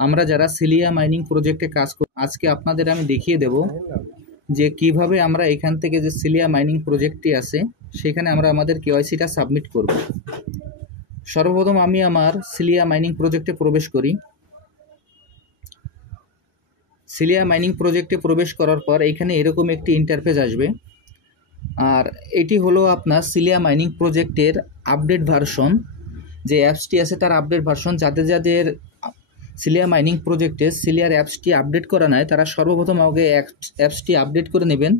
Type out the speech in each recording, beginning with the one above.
আমরা যারা cilia mining প্রজেক্টে কাজ করি, আজকে আপনাদের আমি দেখিয়ে দেব যে কিভাবে আমরা এখান থেকে যে সিলিয়া মাইনিং প্রজেক্টটি আছে সেখানে আমরা আমাদের কেওয়াইসিটা সাবমিট করব। সর্বপ্রথম আমি আমার সিলিয়া মাইনিং প্রজেক্টে প্রবেশ করি। সিলিয়া মাইনিং প্রজেক্টে প্রবেশ করার পর এখানে এরকম একটি ইন্টারফেস আসবে, আর এটি হলো আপনার সিলিয়া মাইনিং প্রজেক্টের আপডেট ভার্সন। যে অ্যাপসটি আছে তার আপডেট ভার্সন। যাদের সিলিয়া মাইনিং প্রজেক্টে সিলিয়ার অ্যাপসটি আপডেট করা নাই তারা সর্বপ্রথম আগে অ্যাপসটি আপডেট করে নেবেন।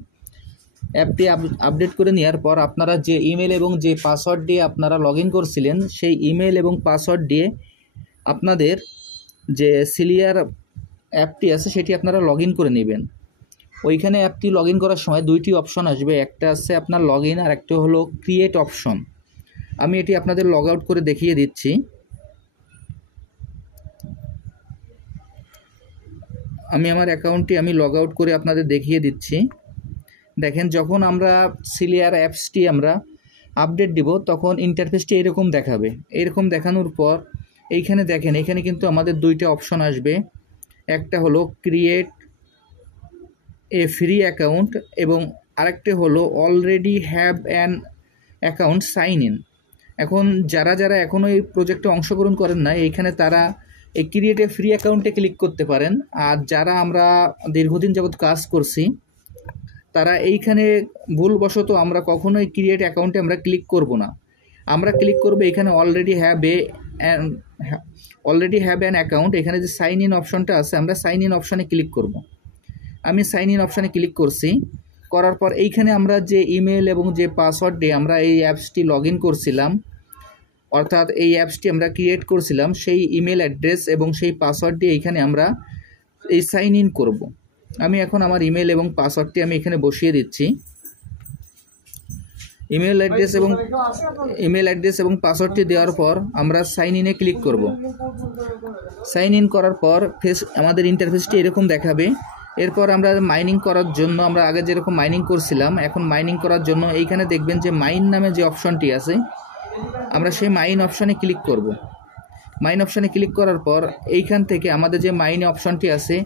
অ্যাপটি আপডেট করে নেওয়ার পর আপনারা যে ইমেল এবং যে পাসওয়ার্ড দিয়ে আপনারা লগ ইন করছিলেন সেই ইমেল এবং পাসওয়ার্ড দিয়ে আপনাদের যে সিলিয়ার অ্যাপটি আছে সেটি আপনারা লগ ইন করে নেবেন। ওইখানে অ্যাপটি লগ ইন করার সময় দুইটি অপশন আসবে, একটা আছে আপনার লগ ইন আর একটা হলো ক্রিয়েট অপশন। আমি এটি আপনাদের লগ আউট করে দেখিয়ে দিচ্ছি। আমি আমার অ্যাকাউন্টটি লগ আউট করে আপনাদের দেখিয়ে দিচ্ছি। দেখেন, যখন আমরা সিলিয়ার অ্যাপসটি আমরা আপডেট দিব তখন ইন্টারফেসটি এরকম দেখাবে। এরকম দেখানোর পর এইখানে দেখেন, এখানে কিন্তু আমাদের দুইটা অপশন আসবে। একটা হলো ক্রিয়েট এ ফ্রি অ্যাকাউন্ট এবং আরেকটা হলো already have an account sign in. এখন যারা এখনও এই প্রজেক্টে অংশগ্রহণ করেন না এইখানে তারা এই ক্রিয়েট এ ফ্রি অ্যাকাউন্টে ক্লিক করতে পারেন। আর যারা আমরা দীর্ঘদিন যাবৎ কাজ করছি তারা এইখানে ভুলবশত আমরা কখনোই ক্রিয়েট অ্যাকাউন্টে আমরা ক্লিক করব না। আমরা ক্লিক করব এখানে অলরেডি হ্যাভ অ্যান অ্যাকাউন্ট। এখানে যে সাইন ইন অপশনটা আছে আমরা সাইন ইন অপশনে ক্লিক করব। আমি সাইন ইন অপশানে ক্লিক করছি। করার পর এইখানে আমরা যে ইমেল এবং যে পাসওয়ার্ড দিয়ে আমরা এই অ্যাপসটি লগ ইন করছিলাম, অর্থাৎ এই অ্যাপসটি আমরা ক্রিয়েট করছিলাম, সেই ইমেল অ্যাড্রেস এবং সেই পাসওয়ার্ড দিয়ে এইখানে আমরা এই সাইন ইন করব। আমি এখন আমার ইমেল এবং পাসওয়ার্ডটি আমি এখানে বসিয়ে দিচ্ছি। ইমেল অ্যাড্রেস এবং পাসওয়ার্ডটি দেওয়ার পর আমরা সাইন ইনে ক্লিক করব। সাইন ইন করার পর আমাদের ইন্টারফেসটি এরকম দেখাবে। এরপর আমরা মাইনিং করার জন্য আমরা আগে যেরকম মাইনিং করছিলাম এখন মাইনিং করার জন্য এইখানে দেখবেন যে মাইন নামে যে অপশনটি আছে আমরা সেই মাইন অপশানে ক্লিক করব। মাইন অপশানে ক্লিক করার পর এইখান থেকে আমাদের যে মাইন অপশনটি আছে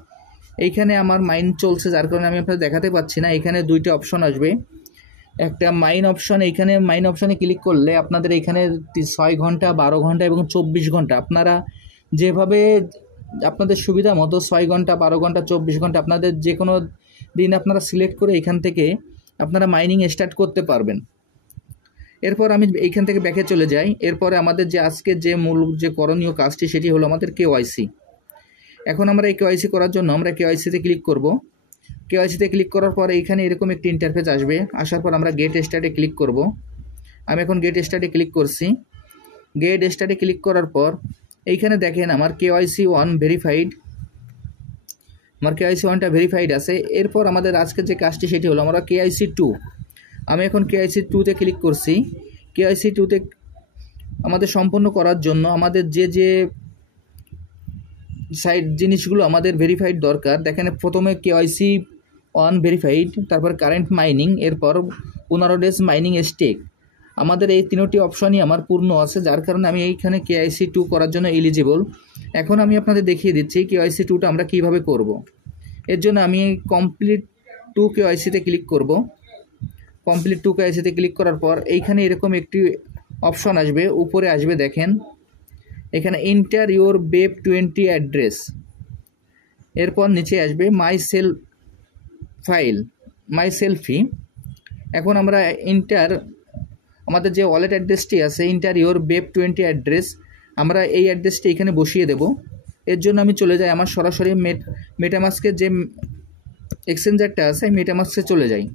এইখানে আমার মাইন চলছে, যার কারণে আমি আপনাদের দেখাতে পাচ্ছি না। এখানে দুইটা অপশন আসবে, একটা মাইন অপশন। এইখানে মাইন অপশানে ক্লিক করলে আপনাদের এখানে 6 ঘন্টা, 12 ঘন্টা এবং 24 ঘন্টা আপনারা যেভাবে আপনাদের সুবিধা মতো 6 ঘন্টা, 12 ঘন্টা, 24 ঘন্টা আপনাদের যে কোনো দিন আপনারা সিলেক্ট করে এখান থেকে আপনারা মাইনিং স্টার্ট করতে পারবেন। এরপর আমি এইখান থেকে ব্যাকে চলে যাই। এরপরে আমাদের যে আজকে যে মূল যে করণীয় কাজটি সেটি হলো আমাদের কেওয়াইসি। এখন আমরা এই কেওয়াইসি করার জন্য আমরা কেওয়াইসিতে ক্লিক করব। কেওয়াইসিতে ক্লিক করার পর এইখানে এরকম একটি ইন্টারফেস আসবে। আসার পর আমরা গেট স্টার্টে ক্লিক করব। আমি এখন গেট স্টার্টে ক্লিক করছি। গেট স্টার্টে ক্লিক করার পর এইখানে দেখেন আমার কেওয়াইসি 1 ভেরিফাইড। আমার কেওয়াইসি 1টা ভেরিফাইড আছে। এরপর আমাদের আজকের যে কাজটি সেটি হলো আমরা কেওয়াইসি 2। আমি এখন কেওয়াইসি 2তে ক্লিক করছি। কেওয়াইসি 2তে আমাদের সম্পন্ন করার জন্য আমাদের যে সাইড জিনিসগুলো আমাদের ভেরিফাইড দরকার, দেখেন প্রথমে কেওয়াইসি 1 ভেরিফাইড, তারপর কারেন্ট মাইনিং, এরপর 15 ডেজ মাইনিং স্টেক। আমাদের এই তিনটি অপশনই আমার পূর্ণ আছে, যার কারণে আমি এইখানে কেওয়াইসি 2 করার জন্য এলিজিবল। এখন আমি আপনাদের দেখিয়ে দিচ্ছি কেওয়াইসি 2টা আমরা কিভাবে করব। এর জন্য আমি কমপ্লিট 2 কেওয়াইসিতে ক্লিক করব। কমপ্লিট 2 কেওয়াইসিতে ক্লিক করার পর এইখানে এরকম একটি অপশন আসবে, উপরে আসবে দেখেন এখানে এন্টার ইউর বেপ 20 অ্যাড্রেস। এরপর নিচে আসবে মাই সেলফি। এখন আমরা আমাদের যে ওয়ালেট অ্যাড্রেসটি আছে এন্টার ইউর বেপ 20 অ্যাড্রেস, আমরা এই অ্যাড্রেসটি এখানে বসিয়ে দেব। এর জন্য আমি চলে যাই আমার সরাসরি মেটামাস্কের যে এক্সচেঞ্জারটা আছে মেটামাস্কে চলে যাই।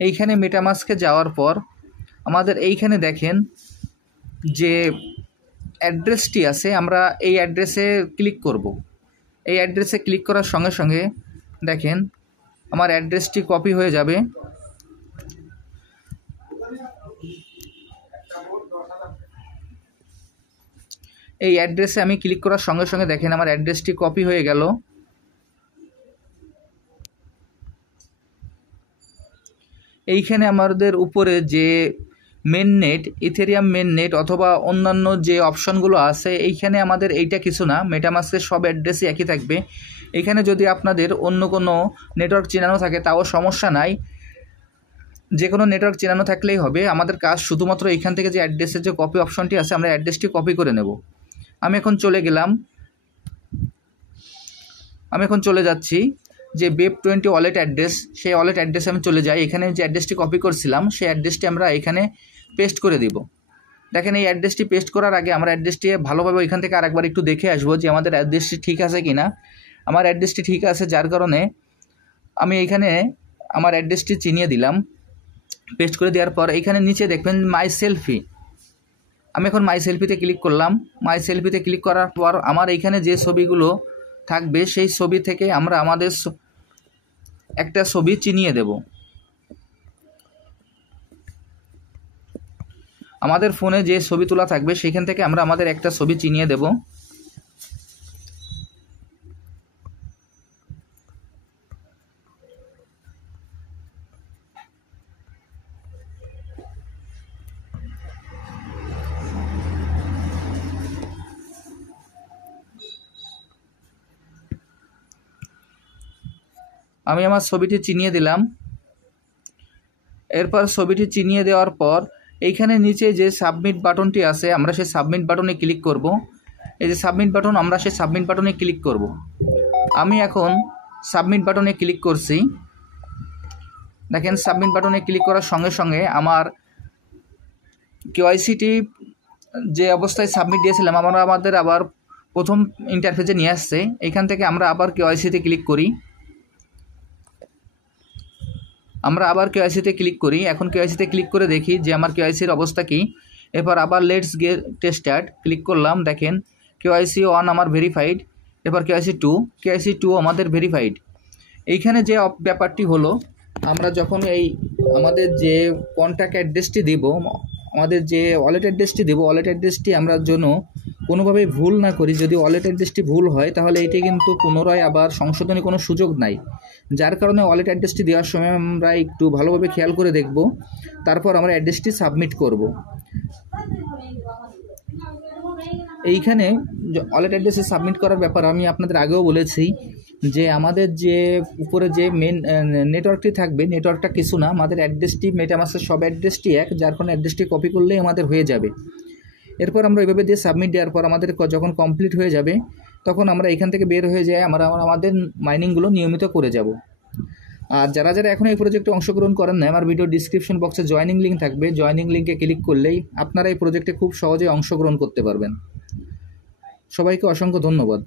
এইখানে মেটামাস্কে যাওয়ার পর আমাদের এইখানে দেখেন যে অ্যাড্রেসটি আছে, আমরা এই অ্যাড্রেসে ক্লিক করব। এই অ্যাড্রেসে ক্লিক করার সঙ্গে সঙ্গে দেখেন আমার অ্যাড্রেসটি কপি হয়ে যাবে। এই অ্যাড্রেসে আমি ক্লিক করার সঙ্গে সঙ্গে দেখেন আমার অ্যাড্রেসটি কপি হয়ে গেল। এইখানে আমাদের উপরে যে main net, Ethereum main net অথবা অন্যান্য যে অপশনগুলো আছে, এইখানে আমাদের এইটা কিছু না, মেটামাস্কের সব অ্যাড্রেসই একই থাকবে। এখানে যদি আপনাদের অন্য কোনো নেটওয়ার্ক চেনানো থাকে তাও সমস্যা নাই, যে কোনো নেটওয়ার্ক চেনানো থাকলেই হবে। আমাদের কাজ শুধুমাত্র এইখান থেকে যে অ্যাড্রেসের যে কপি অপশনটি আছে, আমরা অ্যাড্রেসটি কপি করে নেব। আমি এখন চলে যাচ্ছি যে web20 ওয়ালেট অ্যাড্রেস, সেই ওয়ালেট অ্যাড্রেসে আমি চলে যাই। এখানে যে অ্যাড্রেসটি কপি করছিলাম সেই অ্যাড্রেসটি আমরা এখানে পেস্ট করে দিব। দেখেন এই অ্যাড্রেসটি পেস্ট করার আগে আমরা অ্যাড্রেসটি ভালোভাবে এখান থেকে আরেকবার একটু দেখে আসবো যে আমাদের অ্যাড্রেসটি ঠিক আছে কি না। আমার অ্যাড্রেসটি ঠিক আছে, যার কারণে আমি এখানে আমার অ্যাড্রেসটি চিনিয়ে দিলাম। পেস্ট করে দেওয়ার পর এইখানে নিচে দেখবেন মাই সেলফি, আমি এখন মাই সেলফিতে ক্লিক করলাম। মাই সেলফিতে ক্লিক করার পর আমার এইখানে যে ছবিগুলো থাকবে সেই ছবি থেকে আমরা আমাদের একটা ছবি চিনিয়ে দেব। আমাদের ফোনে যে ছবি তোলা থাকবে সেখান থেকে আমরা আমাদের একটা ছবি চিনিয়ে দেব। আমি আমার ছবিটি চিনিয়ে দিলাম। এরপর ছবিটি চিনিয়ে দেওয়ার পর এইখানে নিচে যে সাবমিট বাটনটি আছে, আমরা সেই সাবমিট বাটনে ক্লিক করব। এই যে সাবমিট বাটন, আমরা সেই সাবমিট বাটনে ক্লিক করব। আমি এখন সাবমিট বাটনে ক্লিক করছি। দেখেন সাবমিট বাটনে ক্লিক করার সঙ্গে সঙ্গে আমার কেওয়াইসিটি যে অবস্থায় সাবমিট দিয়েছিলাম আমরা আমাদের আবার প্রথম ইন্টারফেসে নিয়ে আসছে। এখান থেকে আমরা আবার কেওয়াইসিতে ক্লিক করি। এখন কেওয়াইসিতে ক্লিক করে দেখি যে আমার কেওয়াইসির অবস্থা কি। এরপর আবার লেটস গেট স্টার্ট ক্লিক করলাম। দেখেন কেওয়াইসি 1 আমার ভেরিফাইড। এরপর কেওয়াইসি 2 আমাদের ভেরিফাইড। এইখানে যে ব্যাপারটি হলো, আমরা যখন আমাদের যে কন্ট্যাক্ট অ্যাড্রেসটি দেব, আমাদের যে ওয়ালেট অ্যাড্রেসটি দেব, ওয়ালেট অ্যাড্রেসটি আমরা যেন কোনোভাবেই ভুল না করি। যদি ওয়ালেট অ্যাড্রেসটি ভুল হয় তাহলে এটি কিন্তু পুনরায় আবার সংশোধনের কোনো সুযোগ নাই। যার কারণে ওয়ালেট অ্যাড্রেসটি দেওয়ার সময় আমরা একটু ভালোভাবে খেয়াল করে দেখব, তারপর আমরা অ্যাড্রেসটি সাবমিট করব। এইখানে ওয়ালেট অ্যাড্রেসে সাবমিট করার ব্যাপার আমি আপনাদের আগেও বলেছি যে আমাদের যে উপরে যে মেন নেটওয়ার্কটি থাকবে, নেটওয়ার্কটা কিছু না, আমাদের অ্যাড্রেসটি মেটামাস্কের সব অ্যাড্রেসটি এক, যার কারণে অ্যাড্রেসটি কপি করলেই আমাদের হয়ে যাবে। এরপর আমরা এইভাবে দিয়ে সাবমিট দেওয়ার পর আমাদের যখন কমপ্লিট হয়ে যাবে তখন আমরা এখান থেকে বের হয়ে যাই, আমরা আমাদের মাইনিংগুলো নিয়মিত করে যাব। আর যারা এখন এই প্রজেক্টে অংশগ্রহণ করেন না, আমার ভিডিও ডিসক্রিপশন বক্সে জয়েনিং লিঙ্ক থাকবে, জয়েনিং লিঙ্কে ক্লিক করলেই আপনারা এই প্রজেক্টে খুব সহজে অংশগ্রহণ করতে পারবেন। সবাইকে অসংখ্য ধন্যবাদ।